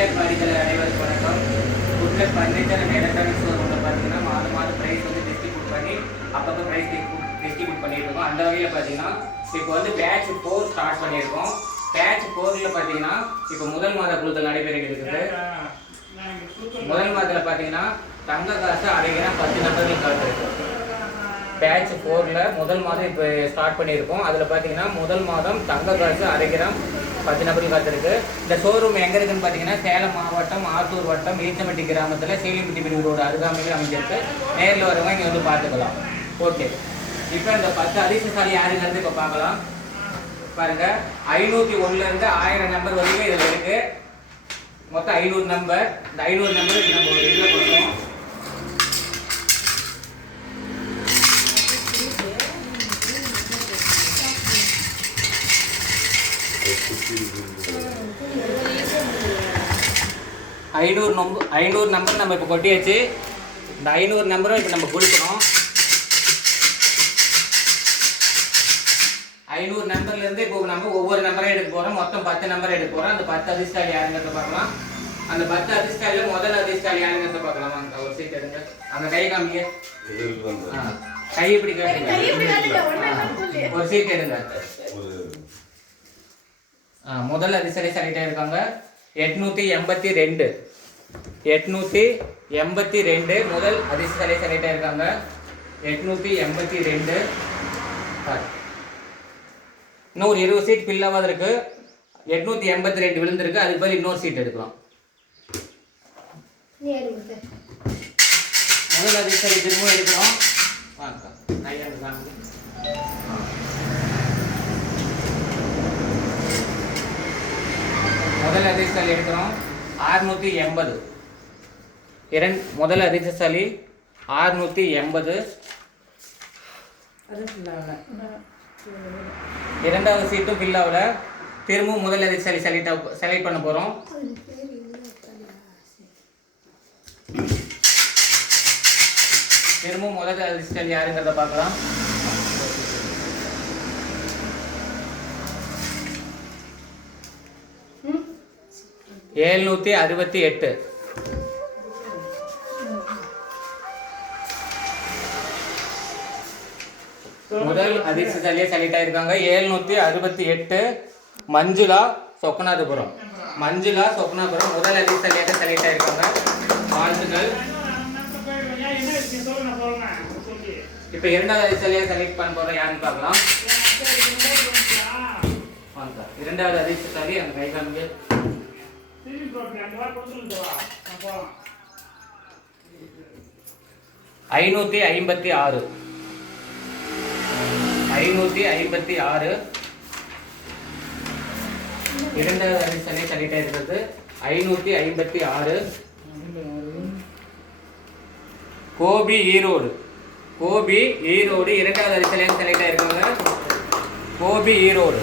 Good luck வாடிக்கையாளர் அனைவருக்கும் வணக்கம். குட்லக் ஃபர்னிச்சர் அண்ட் எலக்ட்ரானிக்ஸ் ஷோரூமில் பார்த்தீங்கன்னா மாதம் ப்ரைஸ் வந்து டிஸ்ட்ரிபியூட் பண்ணி அப்பப்போ ப்ரைஸ் டிஸ்ட்ரிபியூட் பண்ணிட்டு இருக்கோம். அந்த வகையில் பார்த்தீங்கன்னா இப்போ வந்து பேட்ச் 4 ஸ்டார்ட் பண்ணியிருக்கோம். பேட்ச் 4ல் பார்த்தீங்கன்னா இப்போ முதல் மாத குழுக்கள் நடைபெறிட்டு இருக்குது. முதல் மாதத்தில் பார்த்தீங்கன்னா தங்க காசு அடைகிற 10 நபர்கள் காத்திருக்கு. பேட்ச் 4ல் முதல் மாதம் இப்போ ஸ்டார்ட் பண்ணியிருக்கோம். அதில் பார்த்தீங்கன்னா முதல் மாதம் தங்க காசு அரை கிராம் 10 நபர்கள் காத்திருக்கு. இந்த ஷோரூம் எங்கே இருக்குன்னு பார்த்தீங்கன்னா சேலம் மாவட்டம் ஆத்தூர் வட்டம் ஈச்சம்பட்டி கிராமத்தில் சீலிம்பட்டி பிரிவு ரோடு அருகாமையில் அமைஞ்சிருக்கு. நேரில் வரவங்க இங்கே வந்து பார்த்துக்கலாம். ஓகே, இப்போ இந்த 10 அதிர்ஷ்டசாலி யாருங்கிறது இப்போ பார்க்கலாம். பாருங்க, 501லேருந்து 1000 நம்பர் வரைக்கும் இதில் இருக்கு. மொத்தம் 500 நம்பர். இந்த 500 நம்பர் நம்ம ஒரு இதில் கொடுக்கணும். ஐநூறு நம்பர் நம்ம இப்போ கொட்டியாச்சு. இந்த 500 நம்பரும் இப்போ நம்ம கொடுக்கணும். 500 நம்பர்லேருந்து இப்போ நம்ம ஒவ்வொரு நம்பரையும் எடுக்க போகிறோம். மொத்தம் 10 நம்பரை எடுக்க போகிறோம். அந்த 10 அதிர்ஷ்டாலி யாருங்கிறத பார்க்கலாம். அந்த 10 அதிர்ஷ்டாலியில் முதல் அதிர்ஷ்டாலி யாருங்கிறத பார்க்கலாம். வாங்க ஒரு சீட் எடுங்க. அந்த கை காமிங்க. கை இப்படி காட்டுங்க. ஒரு சீட் எடுங்க. முதல் அதிர்ஷ்டாலி செலக்ட் ஆகிருக்காங்க 882. 882 முதல் அதிர்ஷ்டசாலி செலக்ட் ஆகிருக்காங்க 882. இன்னும் ஒரு 20 சீட் ஃபில் ஆகாது இருக்கு. 882 விழுந்திருக்கு. அதுக்கு பதில் இன்னொரு சீட் எடுக்கலாம். முதல் அதிர்ஷ்டசாலி திரும்ப எடுக்கிறோம். முதல் அதிர்ஷ்டசாலி எடுக்கிறோம் 680. முதல் அதிர்ஷ்டசாலி 680. இரண்டாவது சீட்டும் ஃபில் ஆகல. திரும்பவும் முதல் அதிர்ஷ்டசாலி செலக்ட் பண்ண போகிறோம். திரும்பவும் முதல் அதிர்ஷ்டசாலி யாருங்கிறத பார்க்கலாம். ஏழ்நூத்தி 68. முதல் அதிர்ஷ்டசாலியே செலக்ட் ஆயிருக்காங்க 768. மஞ்சுளா சொக்கநாதபுரம். முதல் அதிர்ஷ்டசாலியாக செலக்ட் ஆயிருக்காங்க. வாழ்த்துக்கள். இப்போ இரண்டாவது அதிர்ஷ்டசாலியாக செலக்ட் பண்ண போறோம். யாருன்னு பார்க்கலாம். இரண்டாவது அதிர்ஷ்டசாலி அந்த கை காமிங்க. 556. 556. இரண்டாவது அதிர்ஷ்டசாலி செலக்ட் ஆயிருக்கிறது 556. கோபி ஈரோடு. இரண்டாவது அதிர்ஷ்டசாலியாக செலக்ட் ஆயிருக்காங்க. கோபி ஈரோடு.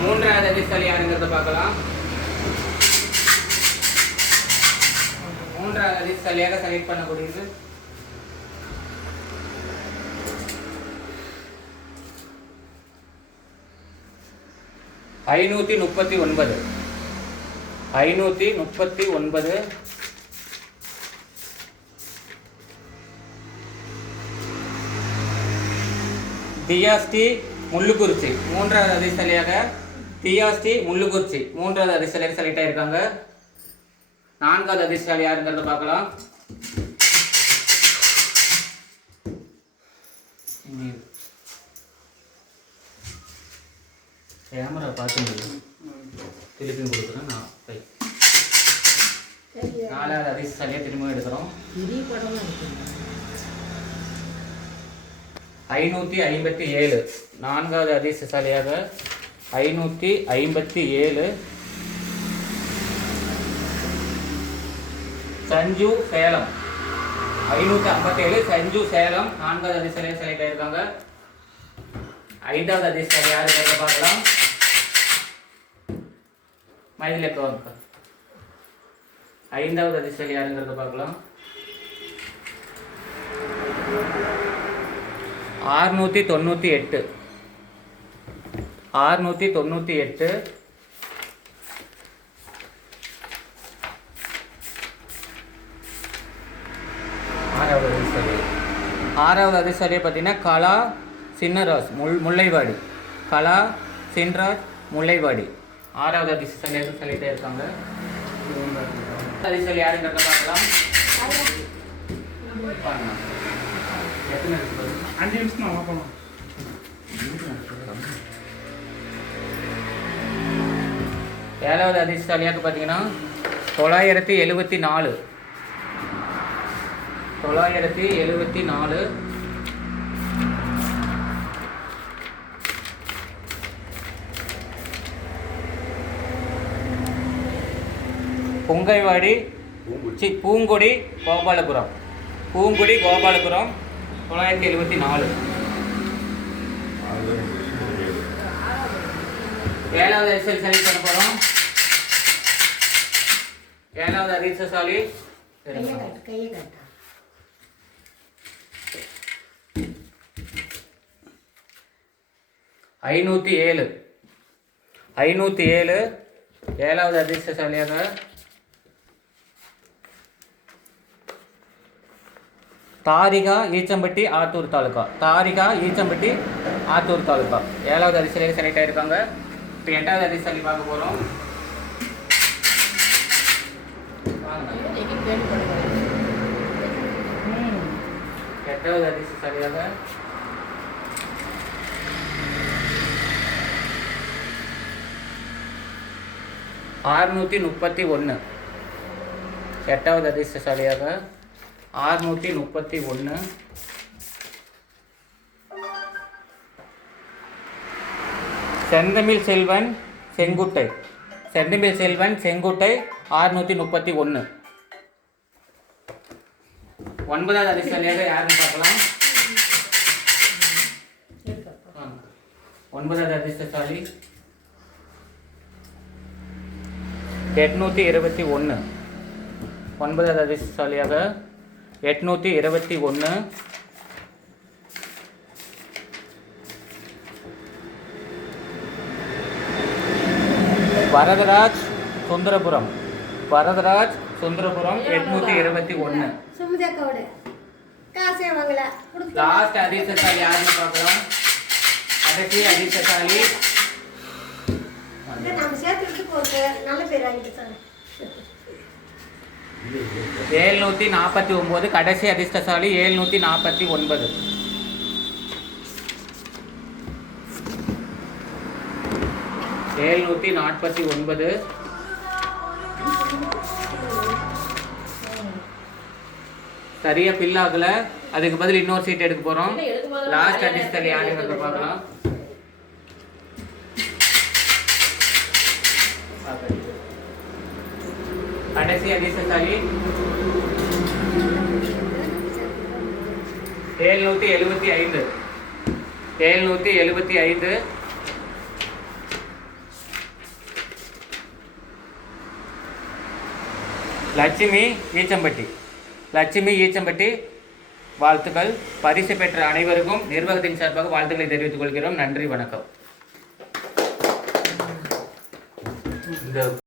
மூன்றாவது அதிர்ஷ்டசாலி யாருங்கிறத பார்க்கலாம். மூன்றாவது அதிர்ஷ்டசாலியாக செலக்ட் பண்ணக்கூடியது 539. 539. தியாஸ்டி முள்ளுக்குறிச்சி. மூன்றாவது அதிர்ஷ்டசாலியாக தியாஸ்டி முள்ளுக்குறிச்சி மூன்றாவது அதிர்ஷ்டசாலியாக செலக்ட் ஆயிருக்காங்க. நான்காவது அதிர்ஷ்டசாலி யாருங்கிறத பார்க்கலாம். கேமரா பார்த்து திருப்பி கொடுக்குறேன். நாலாவது அதிர்ஷ்டசாலியாக திரும்ப எடுக்கிறோம். 557. நான்காவது அதிர்ஷ்டசாலியாக 557. சஞ்சு சேலம். 557 சஞ்சு சேலம் நான்காவது அதிர்ஷ்டசாலியாக செலக்ட் ஆயிருக்காங்க. ஐந்தாவது அதிர்ஷ்டசாலி யாருங்கிறத பார்க்கலாம். மைதிலக்க. ஐந்தாவது அதிர்ஷ்டசாலி யாருங்கிறத பார்க்கலாம். 698. 698. 6வது அதிர்ஷ்டசாலியாக பார்த்தீங்கன்னா கலா சின்னராஜ் முல்லைவாடி. கலா சின்ராஜ் முல்லைவாடி 6வது அதிர்ஷ்டசாலியாக சொல்லிகிட்டே இருக்காங்க. அதிர்ஷ்டசாலி யாருங்கிறத பார்க்கலாம். எத்தனை 5 நிமிஷம் தான் பார்க்கலாம். 7வது அதிர்ஷ்டசாலியாக பார்த்தீங்கன்னா 974. பொங்கைவாடி பூங்குடி கோபாலபுரம் 974. 7வது அதிர்ஷ்டசாலி சொல்ல போகிறோம். 7வது அதிர்ஷ்டசாலி 507. 7வது அதிர்ஷ்டசாலியாக தாரிகா ஈச்சம்பட்டி ஆத்தூர் தாலுக்கா. 7வது அதிர்ஷ்டசாலியாக செலக்ட் ஆகிருக்காங்க. இப்போ 8வது அதிர்ஷ்டசாலி பார்க்க போகிறோம். 8வது அதிர்ஷ்டசாலியாக ₹631. 8வது அதிர்ஷ்டசாலியாக 631. செந்தமிழ் செல்வன் செங்குட்டை 631. 9வது அதிர்ஷ்டசாலியாக யாருன்னு பார்க்கலாம். 9வது அதிர்ஷ்டசாலி 821. 9வது அதிர்ஷ்டசாலியாக 821. வரதராஜ் சுந்தரபுரம் 821. லாஸ்ட் அதிர்ஷ்டசாலி யாருன்னு பார்க்கலாம். கடைசி அதிர்ஷ்டசாலி 749. கடைசி அதிர்ஷ்டசாலி 749. 749. சரியா ஃபில் ஆகல. அதுக்கு பதில் இன்னொரு சீட் எடுக்க போறோம். லாஸ்ட் அதிர்ஷ்டசாலி யாருங்கிறத பார்க்கலாம். கடைசி அதிர்ஷ்டசாலி 775. 775. லட்சுமி ஈச்சம்பட்டி. வாழ்த்துக்கள். பரிசு பெற்ற அனைவருக்கும் நிர்வாகத்தின் சார்பாக வாழ்த்துக்களை தெரிவித்துக் கொள்கிறோம். நன்றி, வணக்கம்.